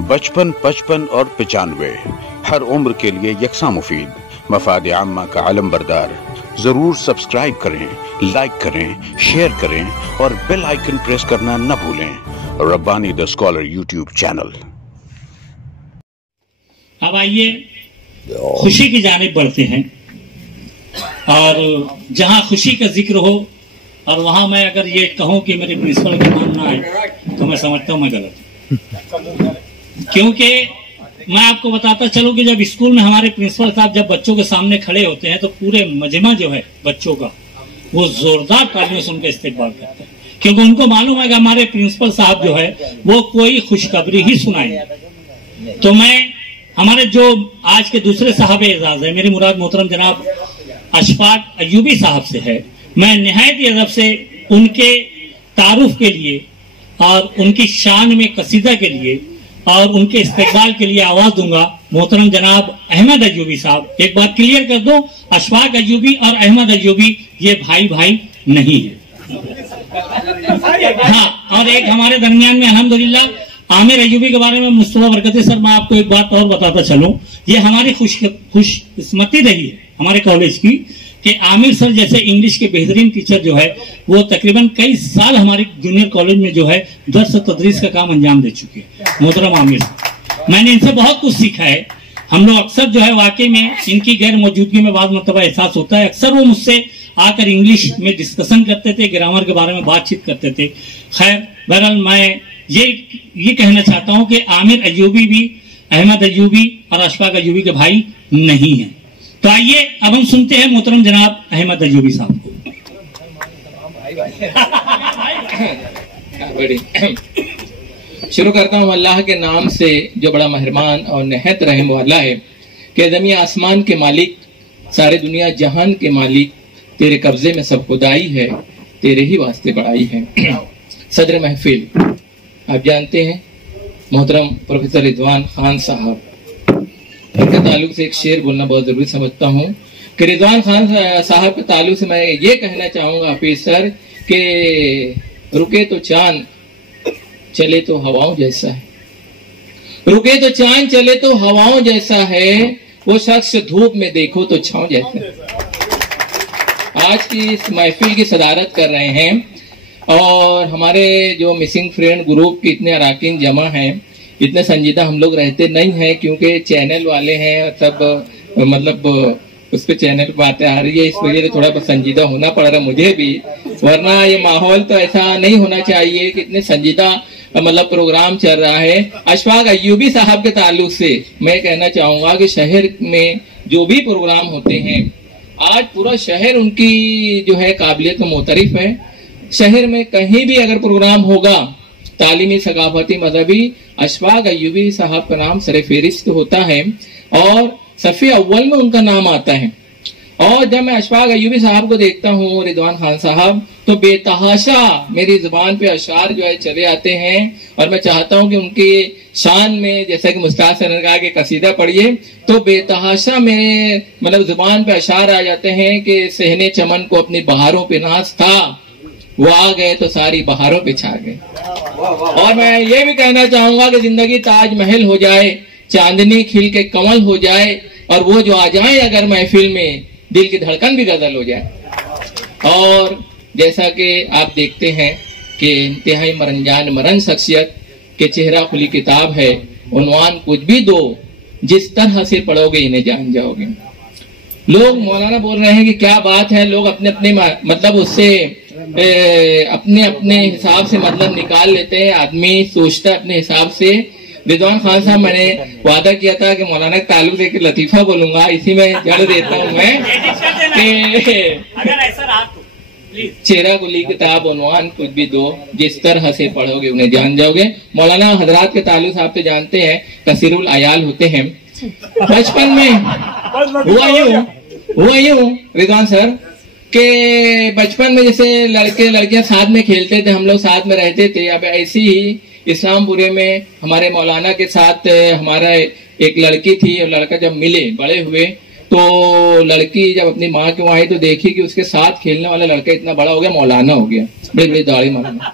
बचपन, 55 और 95 हर उम्र के लिए यकसा मुफीद, मफाद आम्मा का आलम बरदार। जरूर सब्सक्राइब करें, लाइक करें, शेयर करें और बेल आइकन प्रेस करना न भूलें। Rabbani the scholar YouTube channel. अब आइए खुशी की जानिब बढ़ते हैं, और जहां खुशी का जिक्र हो और वहां मैं अगर ये कहूं कि मेरे प्रिंसिपल का नाम ना आए तो मैं समझता हूं मैं गलत हूं। क्योंकि मैं आपको बताता चलूं कि जब स्कूल में हमारे प्रिंसिपल साहब जब बच्चों के सामने खड़े होते हैं तो पूरे मजमा जो है बच्चों का वो जोरदार तालियों से उनका इस्तेकबाल करते हैं, क्योंकि उनको मालूम है कि हमारे प्रिंसिपल साहब जो है वो कोई खुशखबरी ही सुनाएंगे। तो मैं हमारे जो आज के दूसरे साहब एजाज है, मेरी मुराद मोहतरम जनाब अशफाक अय्यूबी साहब से है, मैं निहायत ही अदब से उनके तारुफ के लिए और उनकी शान में कसीदा के लिए और उनके इस्तेकबाल के लिए आवाज दूंगा। मोहतरम जनाब अहमद अय्यूबी साहब, एक बात क्लियर कर दो, अशफाक अय्यूबी और अहमद अय्यूबी ये भाई भाई नहीं है। हाँ, और एक हमारे दरमियान में अल्हम्दुलिल्लाह आमिर अय्यूबी के बारे में मुस्तफा बरकती सर, मैं आपको एक बात और बताता चलूं, ये हमारी खुशकिस्मती रही है हमारे कॉलेज की कि आमिर सर जैसे इंग्लिश के बेहतरीन टीचर जो है वो तकरीबन कई साल हमारे जूनियर कॉलेज में जो है दर्स तदरीस का काम अंजाम दे चुके हैं। मोहतरम आमिर सर, मैंने इनसे बहुत कुछ सीखा है। हम लोग अक्सर जो है वाकई में इनकी गैर मौजूदगी में बाद मरतबा एहसास होता है, अक्सर वो मुझसे आकर इंग्लिश में डिस्कशन करते थे, ग्रामर के बारे में बातचीत करते थे। खैर बहरहाल मैं ये कहना चाहता हूं कि आमिर अय्यूबी भी अहमद अय्यूबी और अशफाक अय्यूबी के भाई नहीं हैं। तो आइए अब हम सुनते हैं मोहतरम जनाब अहमद अय्यूबी साहब को। शुरू करता हूँ अल्लाह के नाम से जो बड़ा मेहरबान और नहायत रहम वाला है, कि ज़मीन आसमान के मालिक, सारे दुनिया जहान के मालिक, तेरे कब्जे में सब खुदाई है, तेरे ही वास्ते बड़ाई है। सदर महफिल आप जानते हैं मोहतरम प्रोफेसर रिजवान खान साहब, उनके ताल्लुक से एक शेर बोलना बहुत जरूरी समझता हूँ कि रिजवान खान साहब के ताल्लुक से मैं ये कहना चाहूंगा हाफिज सर कि रुके तो चांद चले तो हवाओं जैसा है, रुके तो चांद चले तो हवाओं जैसा है, वो शख्स धूप में देखो तो छांव जैसा है। आज की इस महफिल की सदारत कर रहे हैं और हमारे जो मिसिंग फ्रेंड ग्रुप के इतने अराकीन जमा हैं, इतने संजीदा हम लोग रहते नहीं हैं क्योंकि चैनल वाले हैं सब, मतलब उस पे चैनल बातें आ रही है, इस वजह से थोड़ा बहुत संजीदा होना पड़ रहा है मुझे भी, वरना ये माहौल तो ऐसा नहीं होना चाहिए कि इतने संजीदा मतलब प्रोग्राम चल रहा है। अशफाक अय्यूबी साहब के ताल्लुक से मैं कहना चाहूंगा कि शहर में जो भी प्रोग्राम होते हैं, आज पूरा शहर उनकी जो है काबिलियत में मोतरिफ है। शहर में कहीं भी अगर प्रोग्राम होगा तालीमी, सकाफती, मजहबी, अशफाक अय्यूबी साहब का नाम सरे फेरिस्त होता है और सफ़े अव्वल में उनका नाम आता है। और जब मैं अशफाक अय्यूबी साहब को देखता हूँ, रिजवान खान साहब, तो बेतहाशा मेरी जुबान पे अशार जो है चले आते हैं और मैं चाहता हूँ कि उनकी शान में, जैसा कि मुस्ताद सर ने कहा कि कसीदा पढ़िए, तो बेतहाशा मेरे मतलब जुबान पे अशार आ जाते हैं कि सहने चमन को अपनी बहारों पे नाज था, वो आ गए तो सारी बहारों पे छा गए। और मैं ये भी कहना चाहूंगा कि जिंदगी ताजमहल हो जाए, चांदनी खिल के कमल हो जाए, और वो जो आ जाए अगर महफिल में दिल की धड़कन भी गजल हो जाए। और जैसा कि आप देखते हैं कि इंतहाई मरंजान मरन शख्सियत के चेहरा खुली किताब है, उन्वान कुछ भी दो, जिस तरह से पढ़ोगे इन्हें जान जाओगे। लोग मौलाना बोल रहे हैं कि क्या बात है, लोग अपने अपने मतलब उससे अपने अपने हिसाब से मतलब निकाल लेते हैं, आदमी सोचता है अपने हिसाब से। रिजवान खान साहब, मैंने वादा किया था कि मौलाना के ताल्लुक से एक लतीफा बोलूंगा, इसी में जड़ देता हूँ मैं कि अगर ऐसा रहा तो चेहरा कुली किताब उन्वान कुछ भी दो, जिस तरह से पढ़ोगे उन्हें जान जाओगे। मौलाना हजरात के ताल्लुक से आप तो जानते हैं कसीरुल अयाल होते हैं। बचपन में हुआ यूं रिजवान सर के बचपन में जैसे लड़के लड़कियां साथ में खेलते थे, हम लोग साथ में रहते थे। अब ऐसी ही इस्लामपुरे में हमारे मौलाना के साथ हमारा एक लड़की थी, और लड़का जब मिले बड़े हुए तो लड़की जब अपनी माँ के वहां आई तो देखी कि उसके साथ खेलने वाला लड़का इतना बड़ा हो गया, मौलाना हो गया, बड़ी बड़ी दाढ़ी मौलाना।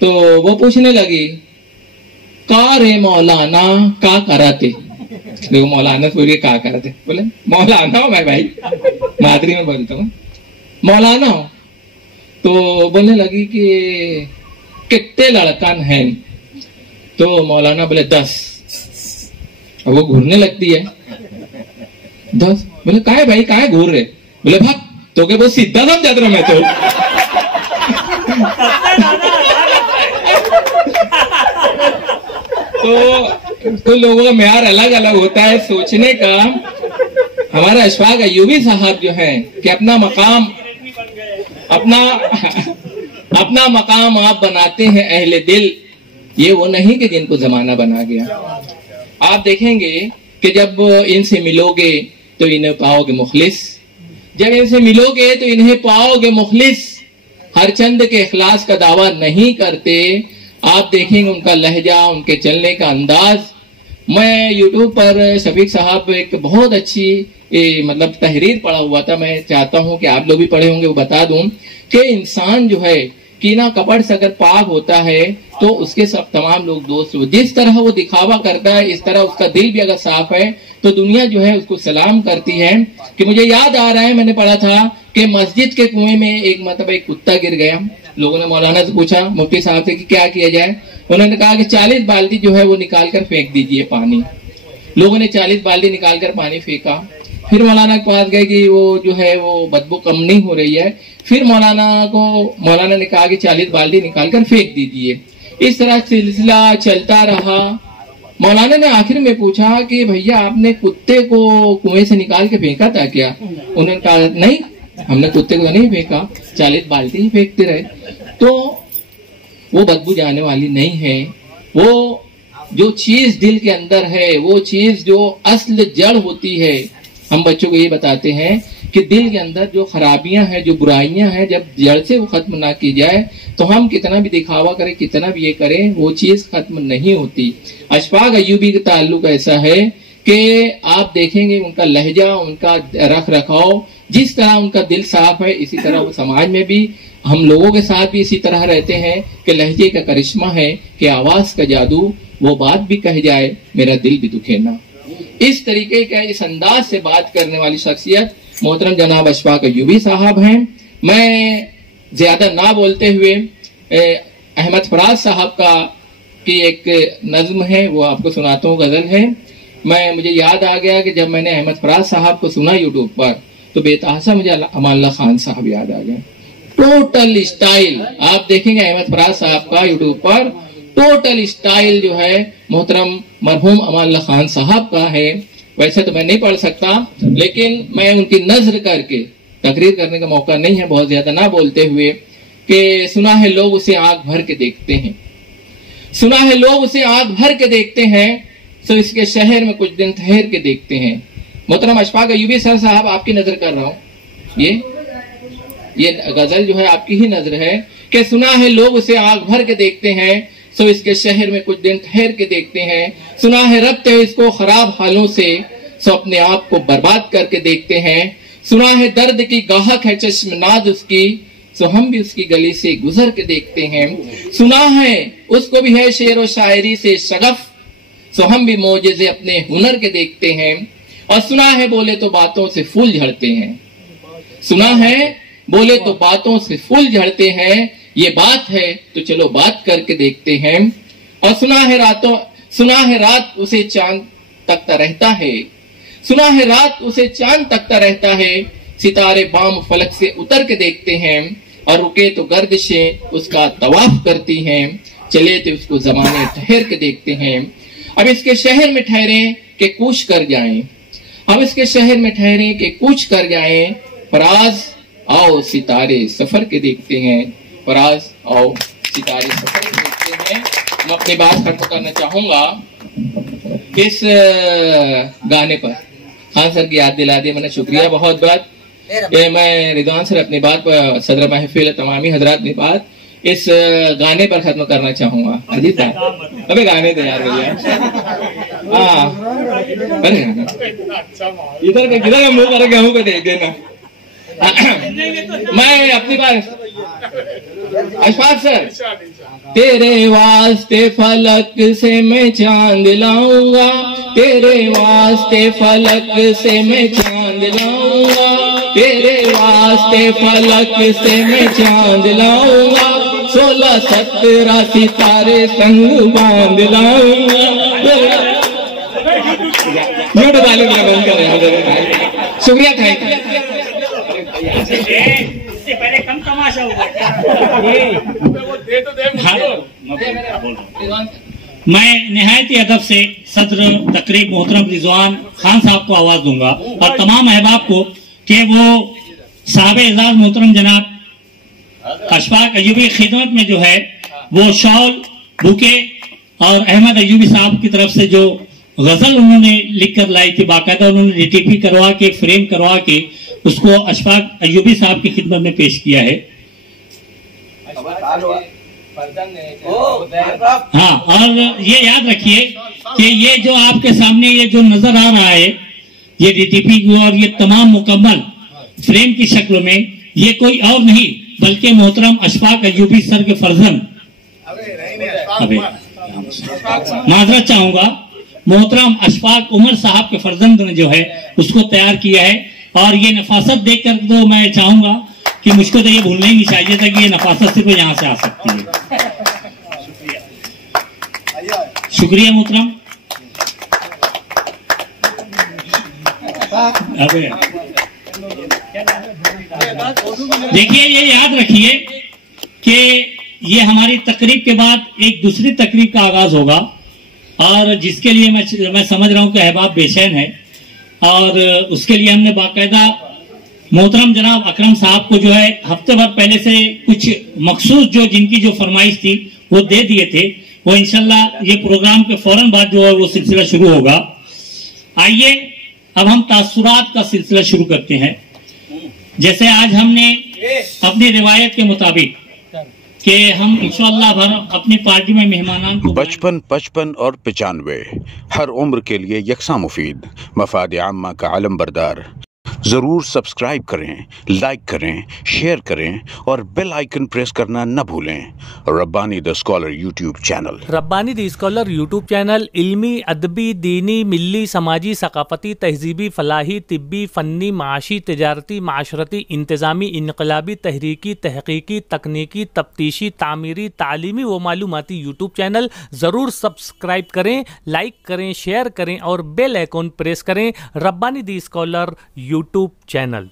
तो वो पूछने लगी का रे मौलाना का कराते। देखो मौलाना बोलिए का कराते, बोले मौलाना हो मैं भाई, मादरी में बोलता हूँ मौलाना हो। तो बोलने लगी कि कितने लड़कन हैं? तो मौलाना बोले 10। अब वो घूरने लगती है 10। बोले काहे भाई काहे घूर रहे? बोले भाग तो के बहुत सीधा समझा रहा मैं तो लोगों का म्यार अलग अलग होता है सोचने का। हमारा अशफाक अय्यूबी साहब जो है कि अपना मकाम आप बनाते हैं अहले दिल, ये वो नहीं कि जिनको जमाना बना गया। आप देखेंगे कि जब इनसे मिलोगे तो इन्हें पाओगे मुखलिस, जब इनसे मिलोगे तो इन्हें पाओगे मुखलिस। हर चंद के इखलास का दावा नहीं करते। आप देखेंगे उनका लहजा, उनके चलने का अंदाज। मैं यूट्यूब पर शफीक साहब एक बहुत अच्छी मतलब तहरीर पढ़ा हुआ था, मैं चाहता हूं कि आप लोग भी पढ़े होंगे, वो बता दूं कि इंसान जो है कीना कपड़ से अगर पाक होता है तो उसके सब तमाम लोग दोस्त हो। जिस तरह वो दिखावा करता है इस तरह उसका दिल भी अगर साफ है तो दुनिया जो है उसको सलाम करती है। कि मुझे याद आ रहा है, मैंने पढ़ा था कि मस्जिद के कुएं में एक मतलब एक कुत्ता गिर गया। लोगों ने मौलाना से पूछा, मुफ्ती साहब से कि क्या किया जाए। उन्होंने कहा कि 40 बाल्टी जो है वो निकाल कर फेंक दीजिए पानी। लोगों ने 40 बाल्टी निकाल कर पानी फेंका। फिर मौलाना के पास गए कि वो जो है वो बदबू कम नहीं हो रही है। फिर मौलाना ने कहा कि 40 बाल्टी निकाल कर फेंक दीजिए। इस तरह सिलसिला चलता रहा। मौलाना ने आखिर में पूछा कि भैया आपने कुत्ते को कुएं से निकाल के फेंका था क्या? उन्होंने कहा नहीं, हमने कुत्ते को नहीं फेंका, 40 बाल्टी ही फेंकते रहे। तो वो बदबू जाने वाली नहीं है। वो जो चीज दिल के अंदर है, वो चीज जो असल जड़ होती है। हम बच्चों को ये बताते हैं कि दिल के अंदर जो खराबियां हैं, जो बुराइयां हैं, जब जड़ से वो खत्म ना की जाए तो हम कितना भी दिखावा करें, कितना भी ये करें, वो चीज खत्म नहीं होती। अशफाक अय्यूबी का ताल्लुक ऐसा है कि आप देखेंगे उनका लहजा, उनका रख रखाव, जिस तरह उनका दिल साफ है इसी तरह वो समाज में भी हम लोगों के साथ भी इसी तरह रहते हैं कि लहजे का करिश्मा है कि आवाज का जादू, वो बात भी कह जाए मेरा दिल भी दुखे ना। इस तरीके का इस अंदाज से बात करने वाली शख्सियत मोहतरम जनाब अशफाक अय्यूबी साहब हैं। मैं ज्यादा ना बोलते हुए अहमद फराज साहब का की एक नज्म है वो आपको सुनाता हूँ, गजल है। मुझे याद आ गया कि जब मैंने अहमद फराज साहब को सुना यूट्यूब पर तो बेतहासा मुझे अमानुल्लाह खान साहब याद आ गए। टोटल स्टाइल आप देखेंगे अहमद फराज साहब का यूट्यूब पर, टोटल स्टाइल जो है मोहतरम मरहूम अमानुल्लाह खान साहब का है। वैसे तो मैं नहीं पढ़ सकता, लेकिन मैं उनकी नजर करके, तकरीर करने का मौका नहीं है बहुत ज्यादा ना बोलते हुए, कि सुना है लोग उसे आंख भर के देखते हैं, सुना है लोग उसे आंख भर के देखते हैं, तो इसके शहर में कुछ दिन ठहर के देखते हैं। मोहतरम अशफाक अय्यूबी सर साहब आपकी नजर कर रहा हूं, ये गजल जो है आपकी ही नजर है कि सुना है लोग उसे आंख भर के देखते हैं, सो इसके शहर में कुछ दिन ठहर के देखते हैं। सुना है रबते हुए इसको खराब हालों से, सो अपने आप को बर्बाद करके देखते हैं। सुना है दर्द की गाहक है चश्मनाज उसकी, सो हम भी उसकी गली से गुजर के देखते हैं। सुना है उसको भी है शेर व शायरी से शगफ, सो हम भी मौजज़े अपने हुनर के देखते हैं। और सुना है बोले तो बातों से फूल झड़ते हैं, सुना है बोले तो बातों से फूल झड़ते हैं, ये बात है तो चलो बात करके देखते हैं। और सुना है रात उसे चांद तकता रहता है, सुना है रात उसे चांद तकता रहता है, सितारे बाम फलक से उतर के देखते हैं। और रुके तो गर्दिशें उसका तवाफ करती हैं, चले तो उसको जमाने ठहर के देखते हैं। अब इसके शहर में ठहरे कि कूच कर जाएं, अब इसके शहर में ठहरे कि कूच कर जाएं, फराज आओ सितारे सफर के देखते हैं, फराज आओ सितारे सफर के देखते हैं। मैं अपनी बात खत्म करना चाहूंगा इस गाने पर। खान सर की याद दिला दी मैंने, शुक्रिया बहुत बहुत। मैं रिजवान सर अपनी बात पर, सदर महफिल तमामी हजरात की बात इस गाने पर खत्म करना चाहूंगा। अजीत साहब अबे गाने दे यार भैया, हाँ अरे इधर का मुंह कर गेहूं को देख देना। मैं अपनी बात अशफाक सर, तेरे वास्ते फलक से मैं चांद लाऊंगा, तेरे वास्ते फलक से मैं चांद लाऊंगा, तेरे वास्ते फलक से मैं चांद लाऊंगा, 16-17 सितारे संग बांध लाऊंगा। यूट्यूब वाले बंद कर रहे हैं। शुक्रिया, थैंक यू। इससे पहले कम तमाशा होगा मैं निहायत अदब से सदर तकरीब मोहतरम रिजवान खान साहब को आवाज दूंगा और तमाम अहबाब को कि वो साहब एजाज मोहतरम जनाब अशफाक अयूबी खिदमत में जो है वो शॉल, बुके और अहमद अयूबी साहब की तरफ से जो गजल उन्होंने लिख कर लाई थी, बाकायदा उन्होंने डीटीपी करवा के, फ्रेम करवा के उसको अशफाक अयूबी साहब की खिदमत में पेश किया है। हाँ, और ये याद रखिए कि ये जो आपके सामने ये जो नजर आ रहा है ये डीटीपी और ये तमाम मुकम्मल फ्रेम की शक्ल में, ये कोई और नहीं बल्कि मोहतरम अशफाक अयूबी सर के फर्जंद, माजरत चाहूंगा, मोहतरम अशफाक उमर साहब के फर्जंद ने जो है उसको तैयार किया है। और ये नफासत देखकर तो मैं चाहूंगा कि मुझको तो ये भूलना ही नहीं चाहिए था कि ये नफासत सिर्फ यहाँ से आ सकती है। शुक्रिया मोहतरम। अबे देखिए, ये याद रखिए कि ये हमारी तकरीब के बाद एक दूसरी तकरीब का आगाज होगा और जिसके लिए मैं समझ रहा हूं कि अहबाब बेचैन है और उसके लिए हमने बाकायदा मोहतरम जनाब अकरम साहब को जो है हफ्ते भर पहले से कुछ मखसूस जो जिनकी जो फरमाइश थी वो दे दिए थे। वो इंशाल्लाह ये प्रोग्राम के फौरन बाद जो है वो सिलसिला शुरू होगा। आइए अब हम तासुरात का सिलसिला शुरू करते हैं। जैसे आज हमने अपनी रिवायत के मुताबिक कि हम इंशाअल्लाह भर अपनी पार्टी में मेहमानान को 55, 55 और 95 हर उम्र के लिए यकसा मुफीद मफाद आम्मा का आलम बरदार। ज़रूर सब्सक्राइब करें, लाइक करें, शेयर करें और बेल आइकन प्रेस करना न भूलें। Rabbani the scholar YouTube channel. Rabbani the scholar YouTube channel इल्मी, अदबी, दीनी, मिल्ली, समाजी, सकाफती, तहजीबी, फलाही, तिब्बी, फ़न्नी, माशी, तिजारती, माशरती, इंतज़ामी, इनकलाबी, तहरीकी, तहकीकी, तकनीकी, तफ्तीशी, तामीरी, तालीमी व मालूमाती यूट्यूब चैनल। ज़रूर सब्सक्राइब करें, लाइक करें, शेयर करें और बेल आइकन प्रेस करें। Rabbani the scholar YouTube channel.